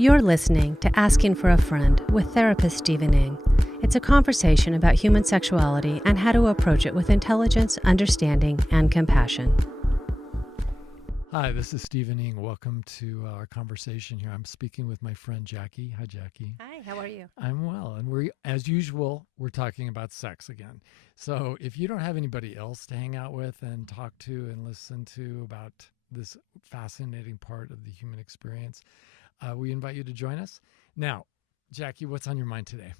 You're listening to Asking for a Friend with therapist Stephen Ng. It's a conversation about human sexuality and how to approach it with intelligence, understanding, and compassion. Hi, this is Stephen Ng. Welcome to our conversation here. I'm speaking with my friend Jackie. Hi, Jackie. Hi, how are you? I'm well. And as usual, we're talking about sex again. So if you don't have anybody else to hang out with and talk to and listen to about this fascinating part of the human experience, we invite you to join us. Now, Jackie, what's on your mind today?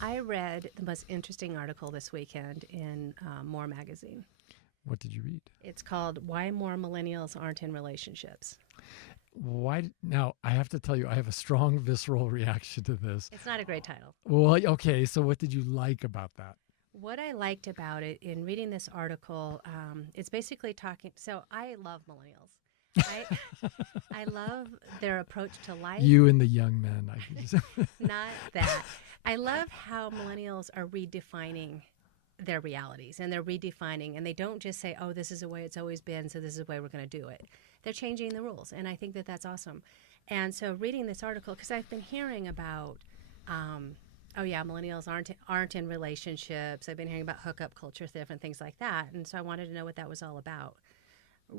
I read the most interesting article this weekend in More magazine. What did you read? It's called Why More Millennials Aren't in Relationships. Why? Now, I have to tell you, I have a strong visceral reaction to this. It's not a great title. Well, okay, so what did you like about that? What I liked about it in reading this article, it's basically talking. So I love millennials. I love their approach to life. You and the young men. Not that. I love how millennials are redefining their realities, and they're redefining, and they don't just say, oh, this is the way it's always been, so this is the way we're going to do it. They're changing the rules, and I think that that's awesome. And so reading this article, because I've been hearing about, millennials aren't in relationships. I've been hearing about hookup culture, different things like that, and so I wanted to know what that was all about.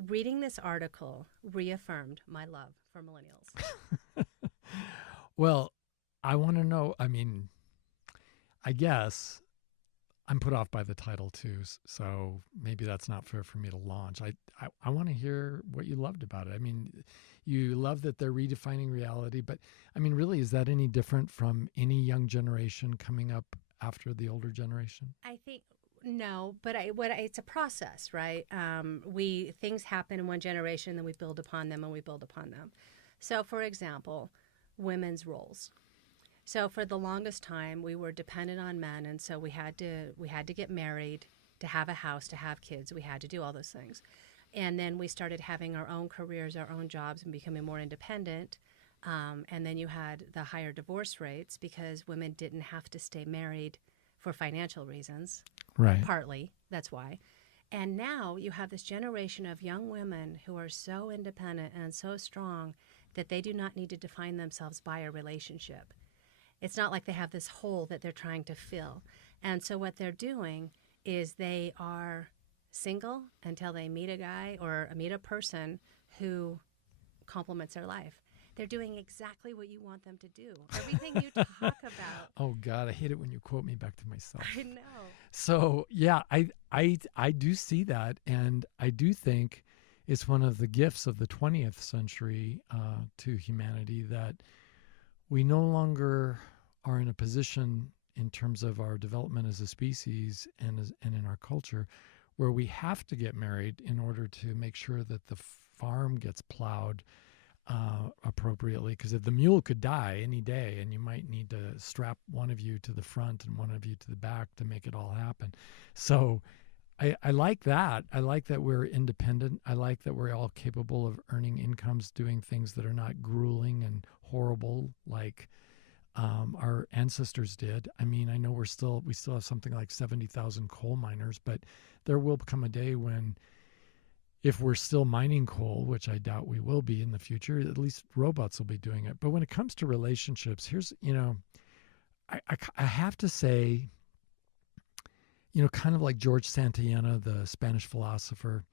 Reading this article reaffirmed my love for millennials. Well, I want to know, I guess I'm put off by the title too, so maybe that's not fair for me to launch. I want to hear what you loved about it. I mean, you love that they're redefining reality, but really, is that any different from any young generation coming up after the older generation? I think no, but it's a process, right? Things happen in one generation, then we build upon them, and we build upon them. So, for example, women's roles. So for the longest time, we were dependent on men, and so we had to get married, to have a house, to have kids. We had to do all those things. And then we started having our own careers, our own jobs, and becoming more independent. And then you had the higher divorce rates because women didn't have to stay married for financial reasons. Right. Partly, that's why. And now you have this generation of young women who are so independent and so strong that they do not need to define themselves by a relationship. It's not like they have this hole that they're trying to fill. And so what they're doing is they are single until they meet a guy or meet a person who complements their life. They're doing exactly what you want them to do. Everything you talk about. Oh, God, I hate it when you quote me back to myself. I know. So, yeah, I do see that, and I do think it's one of the gifts of the 20th century to humanity that we no longer are in a position in terms of our development as a species and in our culture where we have to get married in order to make sure that the farm gets plowed appropriately, because if the mule could die any day and you might need to strap one of you to the front and one of you to the back to make it all happen. So I like that. I like that we're independent. I like that we're all capable of earning incomes, doing things that are not grueling and horrible like our ancestors did. I know we still have something like 70,000 coal miners, but there will come a day when, if we're still mining coal, which I doubt we will be in the future, at least robots will be doing it. But when it comes to relationships, here's, I have to say, kind of like George Santayana, the Spanish philosopher,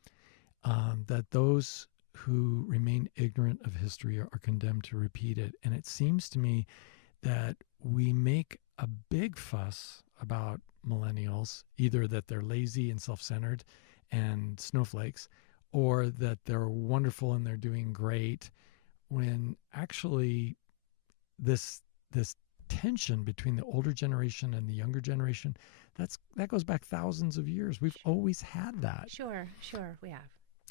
that those who remain ignorant of history are condemned to repeat it. And it seems to me that we make a big fuss about millennials, either that they're lazy and self-centered and snowflakes, or that they're wonderful and they're doing great, when actually this tension between the older generation and the younger generation, that goes back thousands of years. We've always had that. Sure, we have.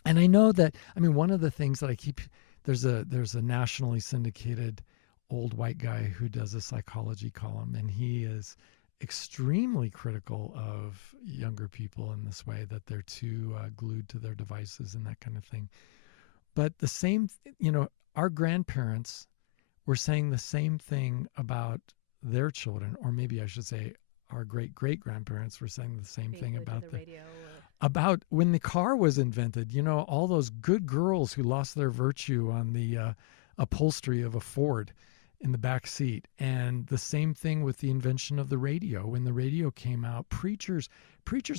And I know that, one of the things that I keep, there's a nationally syndicated old white guy who does a psychology column, and he is extremely critical of younger people in this way, that they're too glued to their devices and that kind of thing. But the same, our grandparents were saying the same thing about their children, or maybe I should say our great-great-grandparents were saying the same thing about the radio about when the car was invented. All those good girls who lost their virtue on the upholstery of a Ford in the back seat. And the same thing with the invention of the radio. When the radio came out, preachers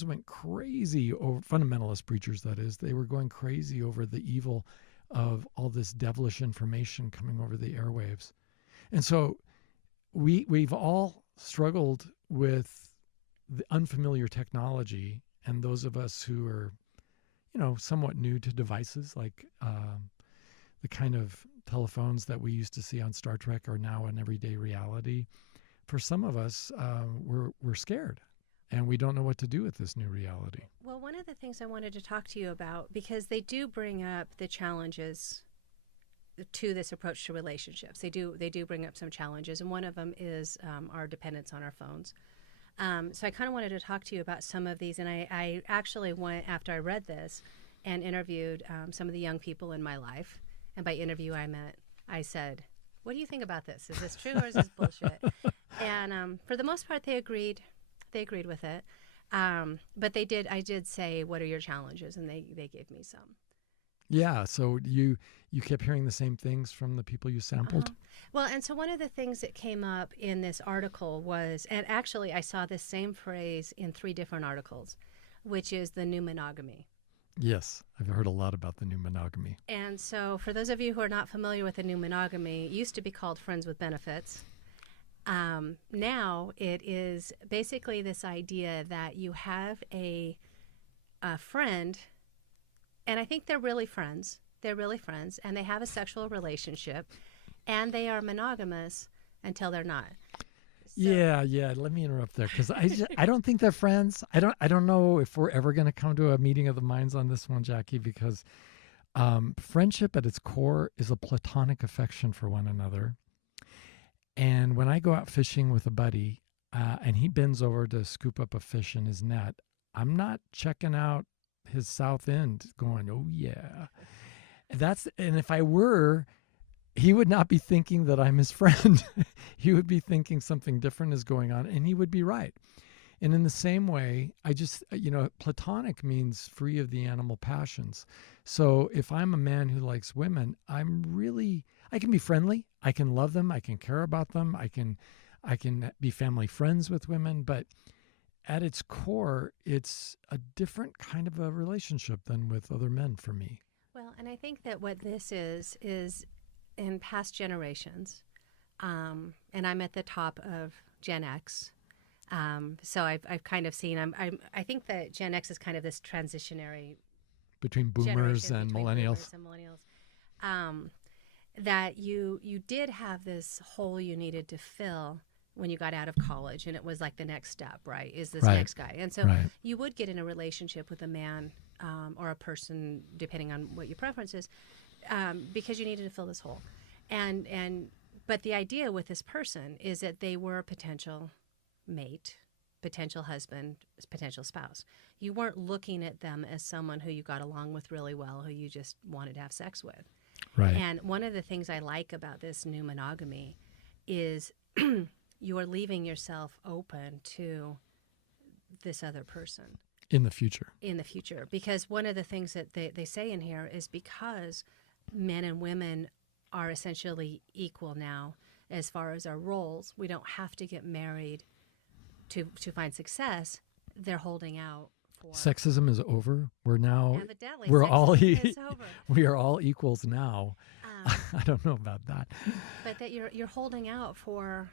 went crazy over, fundamentalist preachers that is, they were going crazy over the evil of all this devilish information coming over the airwaves. And so we've all struggled with the unfamiliar technology, and those of us who are, somewhat new to devices like the kind of telephones that we used to see on Star Trek are now an everyday reality. For some of us, we're scared, and we don't know what to do with this new reality. Well, one of the things I wanted to talk to you about, because they do bring up the challenges to this approach to relationships. They do bring up some challenges, and one of them is our dependence on our phones. So I kind of wanted to talk to you about some of these, and I actually went, after I read this, and interviewed some of the young people in my life. And by interview, I said, what do you think about this? Is this true or is this bullshit? And for the most part, they agreed with it. But I did say, what are your challenges? And they gave me some. Yeah, so you kept hearing the same things from the people you sampled? Well, and so one of the things that came up in this article was, and actually I saw this same phrase in 3 different articles, which is the new monogamy. Yes, I've heard a lot about the new monogamy. And so for those of you who are not familiar with the new monogamy, it used to be called friends with benefits. Now it is basically this idea that you have a friend, and I think they're really friends. They're really friends, and they have a sexual relationship, and they are monogamous until they're not. So, yeah. Let me interrupt there, because I don't think they're friends. I don't know if we're ever going to come to a meeting of the minds on this one, Jackie, because friendship at its core is a platonic affection for one another. And when I go out fishing with a buddy, and he bends over to scoop up a fish in his net, I'm not checking out his south end going, oh yeah. And if I were, he would not be thinking that I'm his friend. He would be thinking something different is going on, and he would be right. And in the same way, platonic means free of the animal passions. So if I'm a man who likes women, I can be friendly. I can love them. I can care about them. I can be family friends with women, but at its core, it's a different kind of a relationship than with other men for me. Well, and I think that what this is in past generations, and I'm at the top of Gen X, so I've kind of seen. I think that Gen X is kind of this transitionary between boomers and millennials. That you did have this hole you needed to fill when you got out of college, and it was like the next step, right? Is this next guy? And so you would get in a relationship with a man or a person, depending on what your preference is, because you needed to fill this hole. But the idea with this person is that they were a potential mate, potential husband, potential spouse. You weren't looking at them as someone who you got along with really well, who you just wanted to have sex with. Right. And one of the things I like about this new monogamy is you are leaving yourself open to this other person. In the future. Because one of the things that they say in here is because men and women are essentially equal now as far as our roles, we don't have to get married to find success. They're holding out for... Sexism is over. We're now... Evidently, we are all equals now. I don't know about that. But that you're holding out for...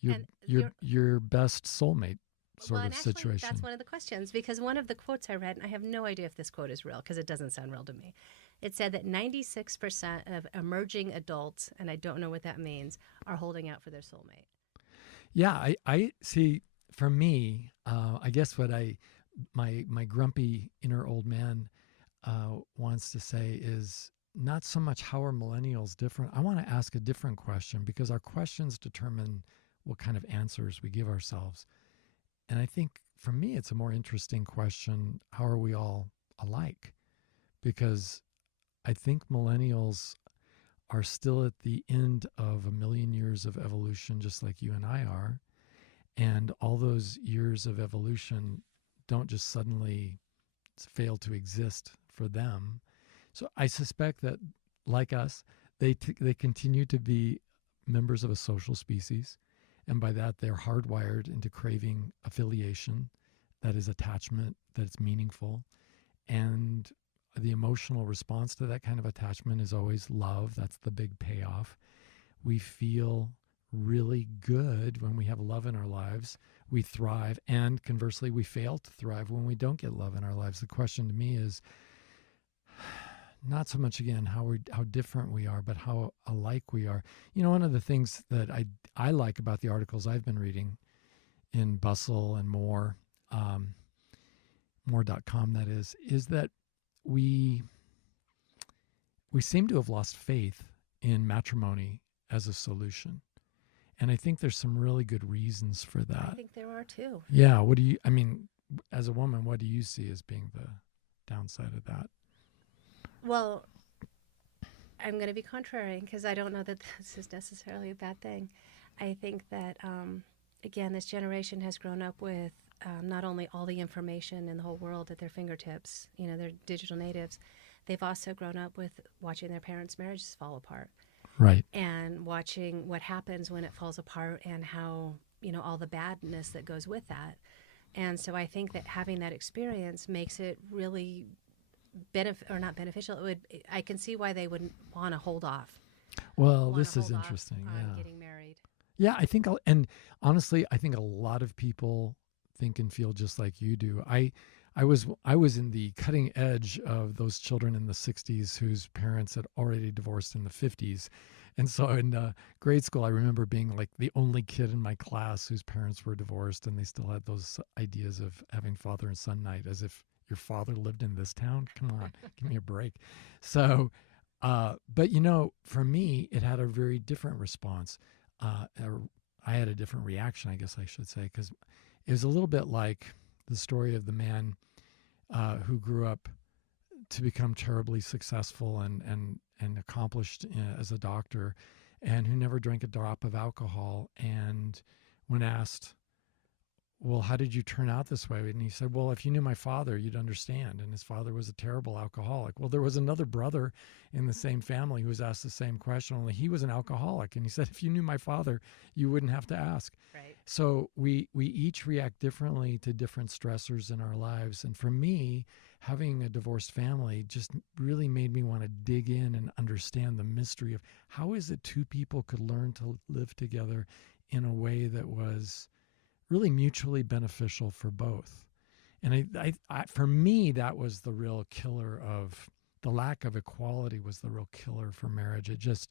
your best soulmate sort of actually, situation. That's one of the questions, because one of the quotes I read, and I have no idea if this quote is real because it doesn't sound real to me. It said that 96% of emerging adults, and I don't know what that means, are holding out for their soulmate. Yeah, I see. For me, I guess what my grumpy inner old man wants to say is not so much how are millennials different. I want to ask a different question, because our questions determine what kind of answers we give ourselves. And I think for me, it's a more interesting question. How are we all alike? Because I think millennials are still at the end of 1 million years of evolution, just like you and I are. And all those years of evolution don't just suddenly fail to exist for them. So I suspect that, like us, they continue to be members of a social species, and by that they're hardwired into craving affiliation, that is attachment, that's meaningful, and the emotional response to that kind of attachment is always love. That's the big payoff. We feel really good when we have love in our lives. We thrive, and conversely, we fail to thrive when we don't get love in our lives. The question to me is not so much, again, how different we are, but how alike we are. You know, one of the things that I like about the articles I've been reading in Bustle and More, more.com, that is that we seem to have lost faith in matrimony as a solution. And I think there's some really good reasons for that. I think there are too. Yeah. As a woman, what do you see as being the downside of that? Well, I'm going to be contrary because I don't know that this is necessarily a bad thing. I think that, again, this generation has grown up with not only all the information in the whole world at their fingertips, they're digital natives, they've also grown up with watching their parents' marriages fall apart. Right. And watching what happens when it falls apart and how, all the badness that goes with that. And so I think that having that experience makes it really not beneficial. I can see why they wouldn't want to hold off. Well, this is interesting. Yeah. Getting married. Yeah, and honestly, I think a lot of people think and feel just like you do. I was in the cutting edge of those children in the 60s whose parents had already divorced in the 50s. And so in grade school, I remember being like the only kid in my class whose parents were divorced, and they still had those ideas of having father and son night, as if your father lived in this town. Come on, give me a break. So, but for me, it had a very different response. I had a different reaction, I guess I should say, because it was a little bit like the story of the man who grew up to become terribly successful and accomplished as a doctor, and who never drank a drop of alcohol. And when asked, well, how did you turn out this way? And he said, well, if you knew my father, you'd understand. And his father was a terrible alcoholic. Well, there was another brother in the same family who was asked the same question, only he was an alcoholic. And he said, if you knew my father, you wouldn't have to ask. Right. So we each react differently to different stressors in our lives. And for me, having a divorced family just really made me want to dig in and understand the mystery of how is it two people could learn to live together in a way that was really mutually beneficial for both. And I for me, that was the real killer of the lack of equality, was the real killer for marriage. It just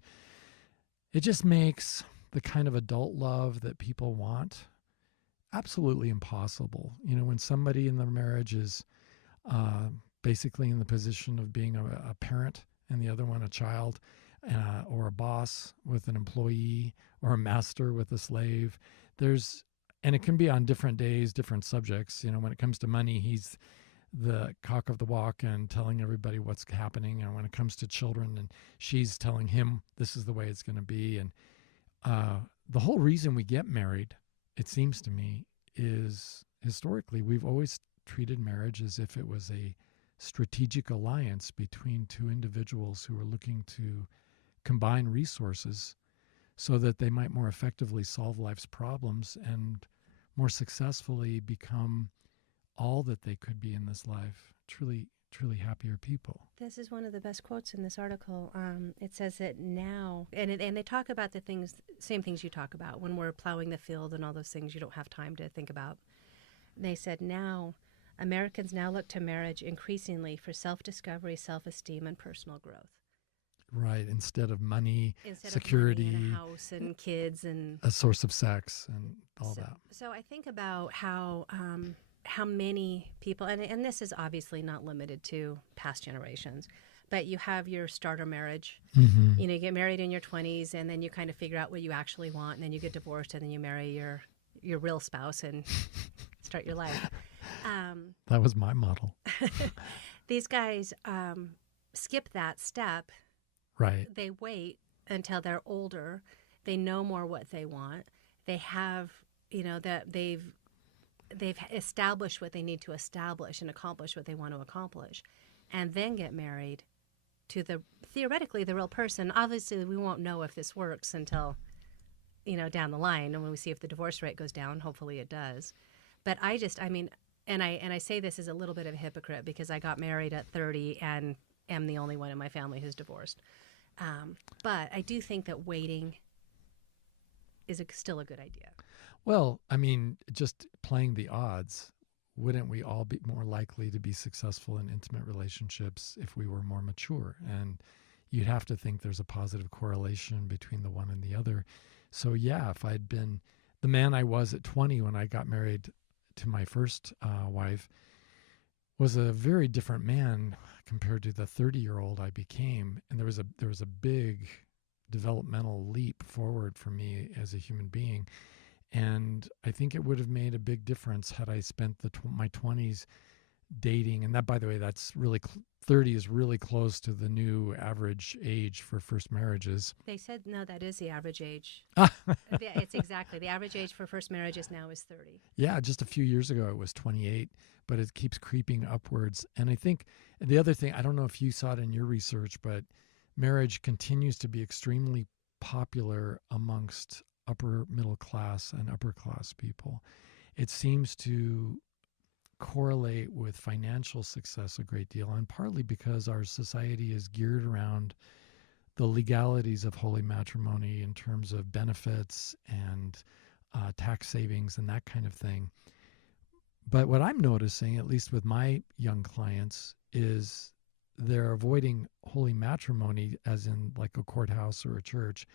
makes the kind of adult love that people want absolutely impossible. When somebody in the marriage is basically in the position of being a parent and the other one a child, or a boss with an employee, or a master with a slave, and it can be on different days, different subjects. When it comes to money, he's the cock of the walk and telling everybody what's happening. And when it comes to children, and she's telling him this is the way it's going to be. And the whole reason we get married, it seems to me, is historically we've always treated marriage as if it was a strategic alliance between two individuals who are looking to combine resources so that they might more effectively solve life's problems and more successfully become all that they could be in this life, truly happier people. This is one of the best quotes in this article. It says that now, and they talk about the same things you talk about when we're plowing the field and all those things you don't have time to think about. They said now, Americans now look to marriage increasingly for self-discovery, self-esteem, and personal growth. Right, instead of money, Instead security, of money and a house and kids and a source of sex and all that. So I think about how many people, and this is obviously not limited to past generations, but you have your starter marriage. Mm-hmm. You get married in your 20s, and then you kind of figure out what you actually want, and then you get divorced, and then you marry your real spouse and start your life. That was my model. These guys skip that step. Right. They wait until they're older. They know more what they want. They have, that they've established what they need to establish and accomplish what they want to accomplish, and then get married to the theoretically the real person. Obviously, we won't know if this works until down the line, and when we see if the divorce rate goes down. Hopefully, it does. But I mean, and I say this as a little bit of a hypocrite because I got married at 30 and am the only one in my family who's divorced. But I do think that waiting is still a good idea. Well, I mean, just playing the odds, wouldn't we all be more likely to be successful in intimate relationships if we were more mature? And you'd have to think there's a positive correlation between the one and the other. So yeah, if I'd been the man I was at 20 when I got married to my first wife, was a very different man compared to the 30-year-old I became. And there was a big developmental leap forward for me as a human being. And I think it would have made a big difference had I spent my 20s dating. And that, by the way, that's really 30 is really close to the new average age for first marriages. They said, no, that is the average age. It's exactly. The average age for first marriages now is 30. Yeah, just a few years ago it was 28, but it keeps creeping upwards. And I think the other thing, I don't know if you saw it in your research, but marriage continues to be extremely popular amongst upper middle class and upper class people. It seems to correlate with financial success a great deal, and partly because our society is geared around the legalities of holy matrimony in terms of benefits and tax savings and that kind of thing. But what I'm noticing, at least with my young clients, is they're avoiding holy matrimony as in like a courthouse or a church,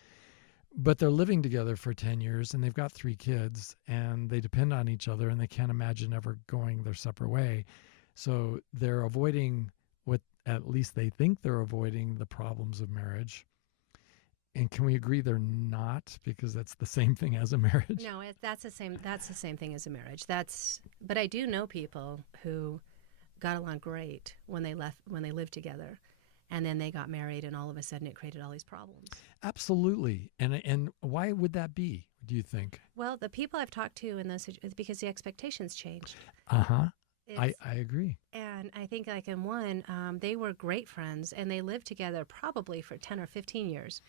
but they're living together for 10 years and they've got 3 kids and they depend on each other and they can't imagine ever going their separate way. So they're avoiding what at least they think they're avoiding, the problems of marriage. And can we agree they're not, because that's the same thing as a marriage? No, that's the same thing as a marriage. But I do know people who got along great when they lived together. And then they got married, and all of a sudden it created all these problems. Absolutely. And why would that be, do you think? Well, the people I've talked to in those, it's because the expectations changed. Uh-huh. I agree. And I think like in one, they were great friends, and they lived together probably for 10 or 15 years.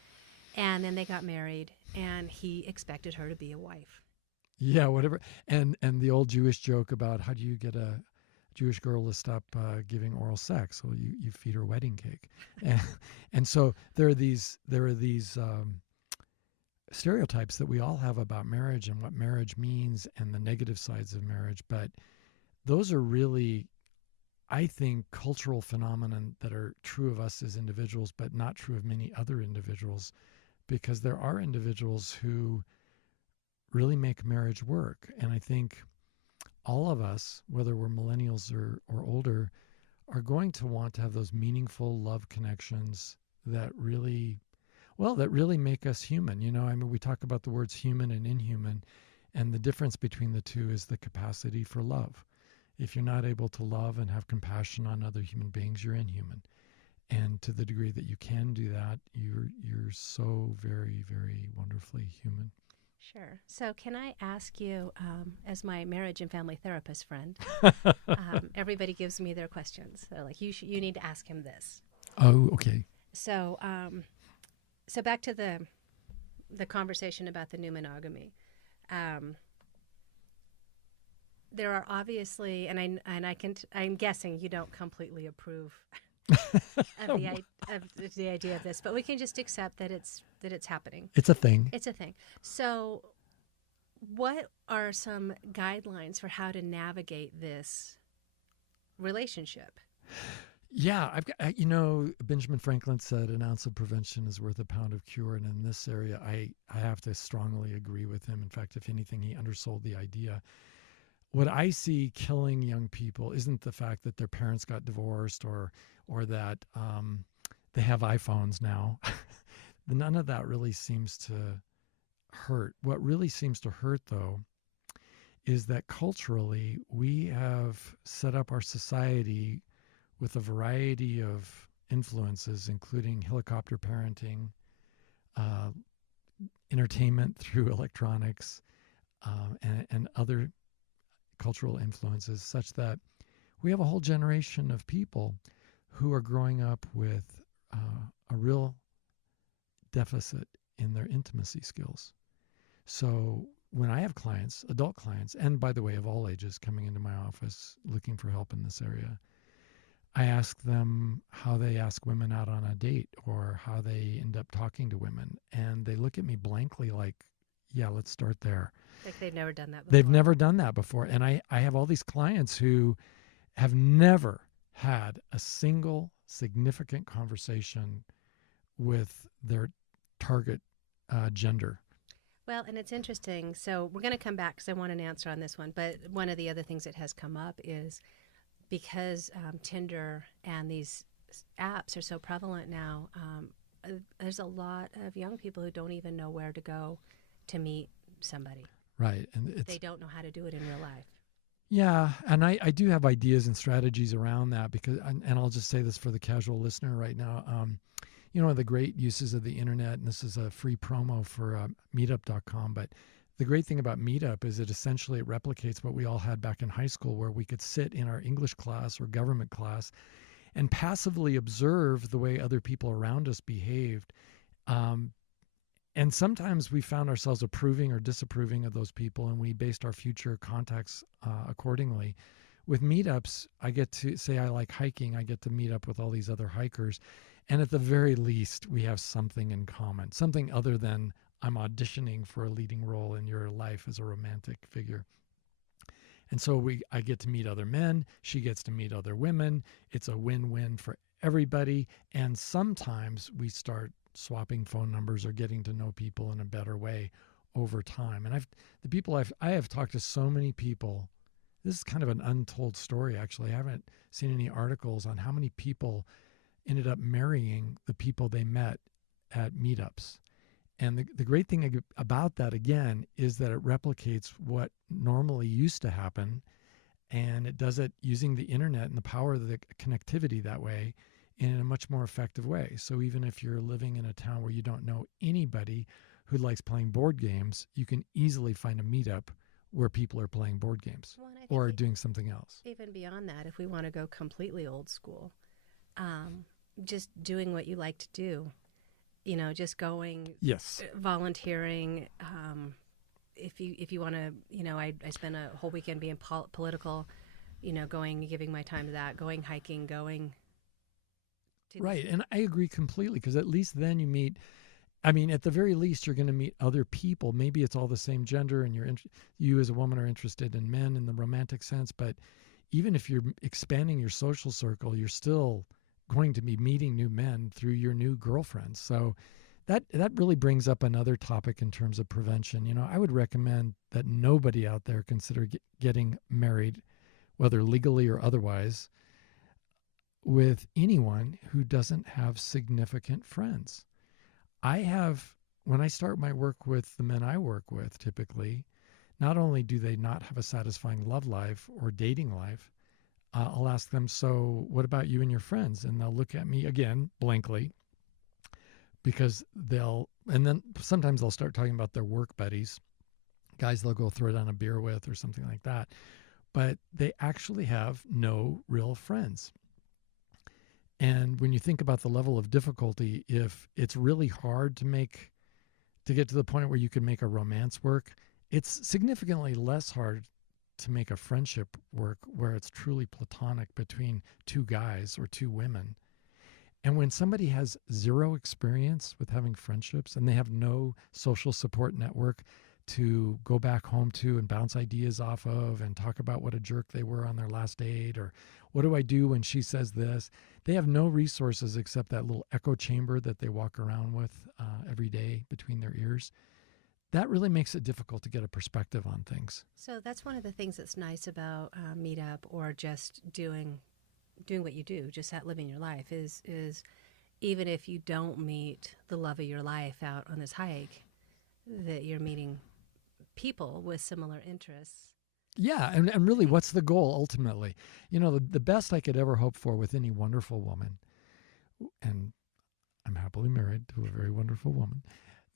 And then they got married, and he expected her to be a wife. Yeah, whatever. And the old Jewish joke about how do you get a Jewish girl to stop giving oral sex? Well, you feed her wedding cake, and so there are these stereotypes that we all have about marriage and what marriage means and the negative sides of marriage. But those are really, I think, cultural phenomenon that are true of us as individuals, but not true of many other individuals, because there are individuals who really make marriage work, and I think all of us, whether we're millennials or older, are going to want to have those meaningful love connections that really make us human. You know, I mean, we talk about the words human and inhuman, and the difference between the two is the capacity for love. If you're not able to love and have compassion on other human beings, you're inhuman. And to the degree that you can do that, you're so very, very wonderfully human. Sure. So can I ask you, as my marriage and family therapist friend, everybody gives me their questions. They're like, you need to ask him this. Oh, okay. So so back to the conversation about the new monogamy. There are obviously, I'm guessing you don't completely approve of the idea of this, but we can just accept that it's happening. It's a thing. It's a thing. So what are some guidelines for how to navigate this relationship? Yeah, Benjamin Franklin said an ounce of prevention is worth a pound of cure. And in this area, I have to strongly agree with him. In fact, if anything, he undersold the idea. What I see killing young people isn't the fact that their parents got divorced or that they have iPhones now. None of that really seems to hurt. What really seems to hurt, though, is that culturally we have set up our society with a variety of influences, including helicopter parenting, entertainment through electronics, and other cultural influences, such that we have a whole generation of people who are growing up with a real deficit in their intimacy skills. So when I have clients, adult clients, and by the way, of all ages coming into my office looking for help in this area, I ask them how they ask women out on a date or how they end up talking to women. And they look at me blankly like, yeah, let's start there. Like they've never done that before. They've never done that before. And I have all these clients who have never had a single significant conversation with their target gender. Well, and it's interesting. So we're going to come back because I want an answer on this one. But one of the other things that has come up is because Tinder and these apps are so prevalent now, there's a lot of young people who don't even know where to go to meet somebody. Right. And they don't know how to do it in real life. Yeah. And I do have ideas and strategies around that because, and I'll just say this for the casual listener right now. One of the great uses of the internet, and this is a free promo for meetup.com, but the great thing about Meetup is it essentially replicates what we all had back in high school, where we could sit in our English class or government class and passively observe the way other people around us behaved. And sometimes we found ourselves approving or disapproving of those people, and we based our future contacts accordingly. With meetups, I get to say I like hiking. I get to meet up with all these other hikers. And at the very least, we have something in common, something other than I'm auditioning for a leading role in your life as a romantic figure. And so I get to meet other men. She gets to meet other women. It's a win-win for everybody. And sometimes we start swapping phone numbers or getting to know people in a better way over time. And I have talked to so many people. This is kind of an untold story, actually. I haven't seen any articles on how many people ended up marrying the people they met at meetups. And the great thing about that, again, is that it replicates what normally used to happen, and it does it using the internet and the power of the connectivity that way in a much more effective way. So even if you're living in a town where you don't know anybody who likes playing board games, you can easily find a meetup where people are playing board games or doing something else. Even beyond that, if we want to go completely old school, just doing what you like to do, just going, yes, volunteering. If you want to, I spent a whole weekend being political, giving my time to that, going hiking, going. Right. And I agree completely, because at least then you meet, at the very least, you're going to meet other people. Maybe it's all the same gender and you as a woman are interested in men in the romantic sense. But even if you're expanding your social circle, you're still going to be meeting new men through your new girlfriends. So that really brings up another topic in terms of prevention. I would recommend that nobody out there consider getting married, whether legally or otherwise, with anyone who doesn't have significant friends. When I start my work with the men I work with, typically, not only do they not have a satisfying love life or dating life, I'll ask them, so what about you and your friends? And they'll look at me again blankly, because and then sometimes they'll start talking about their work buddies, guys they'll go throw down a beer with or something like that. But they actually have no real friends. And when you think about the level of difficulty, if it's really hard to get to the point where you can make a romance work, it's significantly less hard to make a friendship work where it's truly platonic between two guys or two women. And when somebody has zero experience with having friendships and they have no social support network to go back home to and bounce ideas off of and talk about what a jerk they were on their last date, or what do I do when she says this, they have no resources except that little echo chamber that they walk around with every day between their ears. That really makes it difficult to get a perspective on things. So that's one of the things that's nice about Meetup, or just doing what you do, just that living your life, is even if you don't meet the love of your life out on this hike, that you're meeting people with similar interests. Yeah, and really, what's the goal ultimately? The best I could ever hope for with any wonderful woman, and I'm happily married to a very wonderful woman,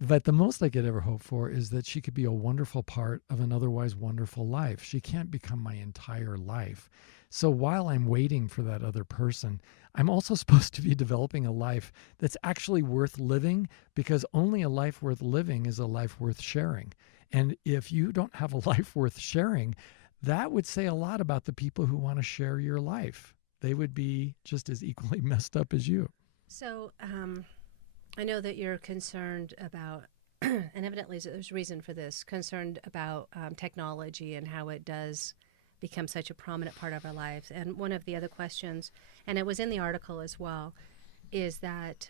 but the most I could ever hope for is that she could be a wonderful part of an otherwise wonderful life. She can't become my entire life. So while I'm waiting for that other person, I'm also supposed to be developing a life that's actually worth living, because only a life worth living is a life worth sharing. And if you don't have a life worth sharing, that would say a lot about the people who want to share your life. They would be just as equally messed up as you. So I know that you're concerned about, and evidently there's reason for this, concerned about technology and how it does become such a prominent part of our lives. And one of the other questions, and it was in the article as well, is that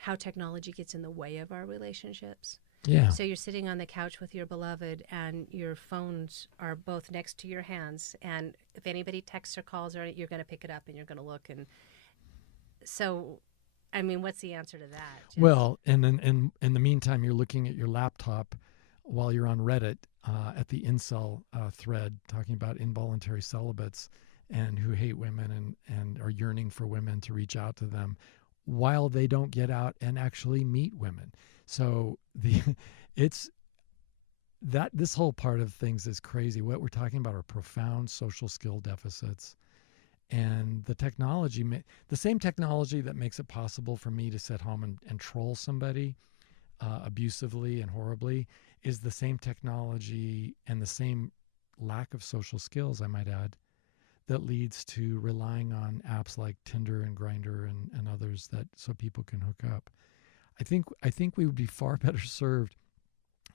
how technology gets in the way of our relationships. Yeah. So you're sitting on the couch with your beloved, and your phones are both next to your hands. And if anybody texts or calls, or you're going to pick it up and you're going to look. And so, I mean, what's the answer to that? Well, and then in the meantime, you're looking at your laptop while you're on Reddit at the incel thread talking about involuntary celibates and who hate women and are yearning for women to reach out to them while they don't get out and actually meet women. So it's that this whole part of things is crazy. What we're talking about are profound social skill deficits. And the technology, the same technology that makes it possible for me to sit home and troll somebody abusively and horribly, is the same technology and the same lack of social skills, I might add, that leads to relying on apps like Tinder and Grindr and others that so people can hook up. I think we would be far better served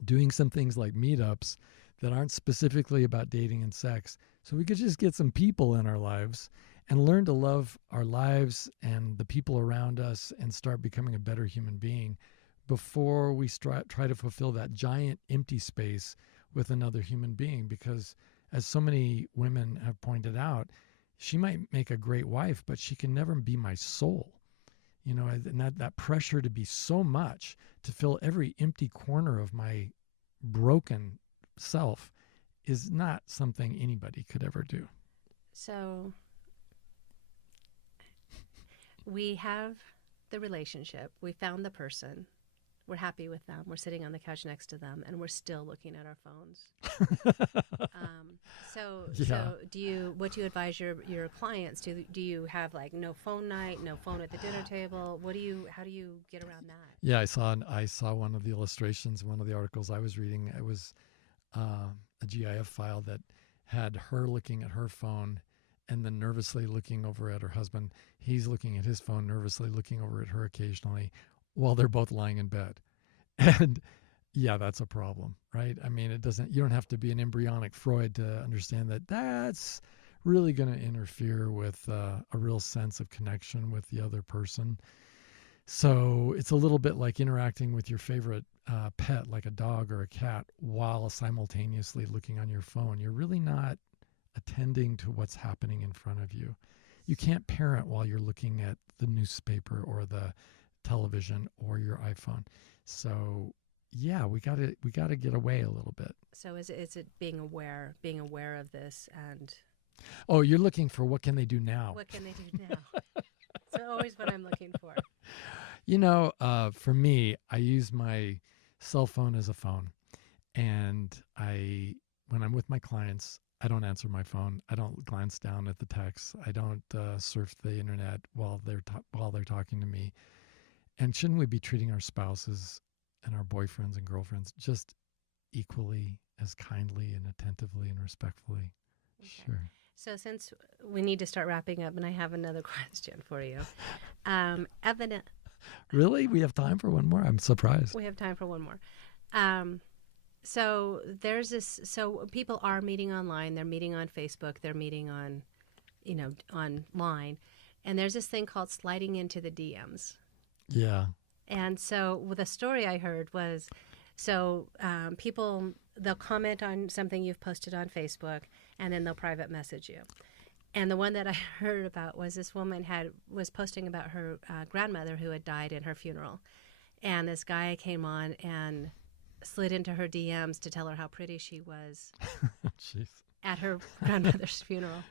doing some things like meetups that aren't specifically about dating and sex, so we could just get some people in our lives and learn to love our lives and the people around us and start becoming a better human being before we try to fulfill that giant empty space with another human being. Because as so many women have pointed out, she might make a great wife, but she can never be my soul. You know, and that pressure to be so much, to fill every empty corner of my broken self, is not something anybody could ever do. So we have the relationship, we found the person, we're happy with them, we're sitting on the couch next to them, and we're still looking at our phones. So what do you advise your clients? Do you have like no phone night, no phone at the dinner table? How do you get around that? Yeah, I saw one of the illustrations, one of the articles I was reading. It was a GIF file that had her looking at her phone and then nervously looking over at her husband. He's looking at his phone, nervously looking over at her occasionally, while they're both lying in bed. And yeah, that's a problem, right? I mean, you don't have to be an embryonic Freud to understand that that's really going to interfere with a real sense of connection with the other person. So it's a little bit like interacting with your favorite pet, like a dog or a cat, while simultaneously looking on your phone. You're really not attending to what's happening in front of you. You can't parent while you're looking at the newspaper or the television or your iPhone. So yeah, we gotta get away a little bit. So is it being aware of this, and oh, you're looking for what can they do now? What can they do now? It's always what I'm looking for. You know, for me, I use my cell phone as a phone, and when I'm with my clients, I don't answer my phone. I don't glance down at the texts. I don't surf the internet while they're talking to me. And shouldn't we be treating our spouses and our boyfriends and girlfriends just equally as kindly and attentively and respectfully? Okay. Sure. So since we need to start wrapping up, and I have another question for you. Really? We have time for one more? I'm surprised. We have time for one more. So there's this. So people are meeting online. They're meeting on Facebook. They're meeting on, online, and there's this thing called sliding into the DMs. Yeah. And so the story I heard was, people, they'll comment on something you've posted on Facebook, and then they'll private message you. And the one that I heard about was this woman was posting about her grandmother who had died in her funeral. And this guy came on and slid into her DMs to tell her how pretty she was at her grandmother's funeral.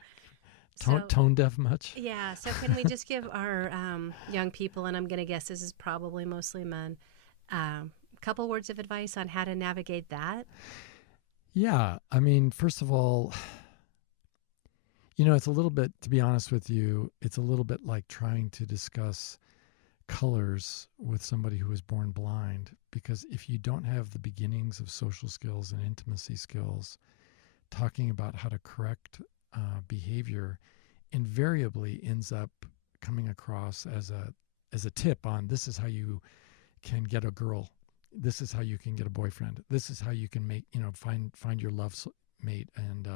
Tone deaf much? Yeah. So can we just give our young people, and I'm going to guess this is probably mostly men, a couple words of advice on how to navigate that? Yeah. I mean, first of all, It's a little bit, to be honest with you, it's a little bit like trying to discuss colors with somebody who was born blind, because if you don't have the beginnings of social skills and intimacy skills, talking about how to correct behavior invariably ends up coming across as a tip on, this is how you can get a girl, this is how you can get a boyfriend, this is how you can make, find your love mate. And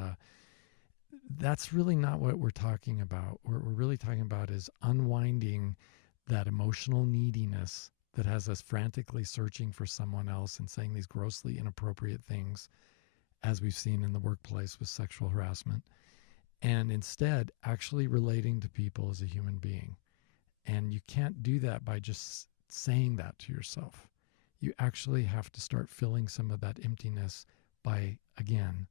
that's really not what we're talking about. What we're really talking about is unwinding that emotional neediness that has us frantically searching for someone else and saying these grossly inappropriate things, as we've seen in the workplace with sexual harassment, and instead actually relating to people as a human being. And you can't do that by just saying that to yourself. You actually have to start filling some of that emptiness by, again,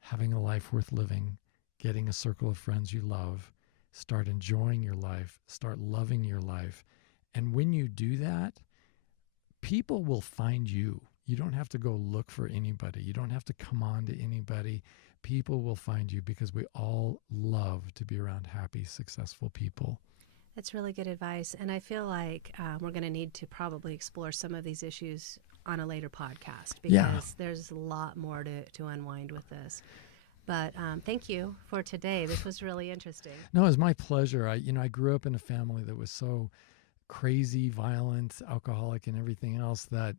having a life worth living, getting a circle of friends you love, start enjoying your life, start loving your life. And when you do that, people will find you. You don't have to go look for anybody. You don't have to come on to anybody. People will find you, because we all love to be around happy, successful people. That's really good advice. And I feel like we're going to need to probably explore some of these issues on a later podcast, because there's a lot more to unwind with this. But thank you for today. This was really interesting. No, it was my pleasure. I grew up in a family that was so crazy, violent, alcoholic, and everything else, that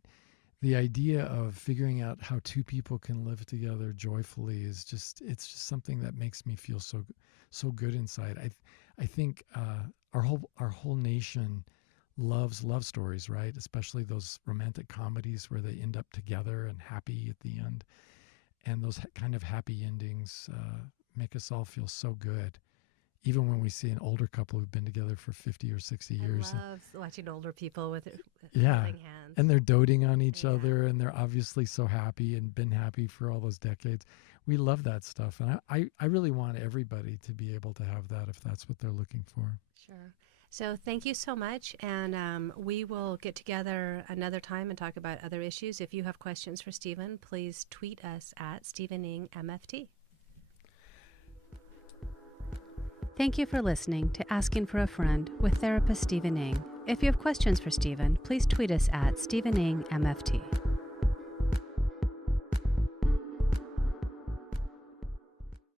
the idea of figuring out how two people can live together joyfully is it's just something that makes me feel so good inside. I think our whole nation loves love stories, right? Especially those romantic comedies where they end up together and happy at the end. And those kind of happy endings make us all feel so good, even when we see an older couple who've been together for 50 or 60 years. I love watching older people with yeah, holding hands. And they're doting on each other, and they're obviously so happy and been happy for all those decades. We love that stuff. And I really want everybody to be able to have that if that's what they're looking for. Sure. So thank you so much, and we will get together another time and talk about other issues. If you have questions for Stephen, please tweet us at Stephen Ng MFT. Thank you for listening to Asking for a Friend with therapist Stephen Ng. If you have questions for Stephen, please tweet us at Stephen Ng MFT.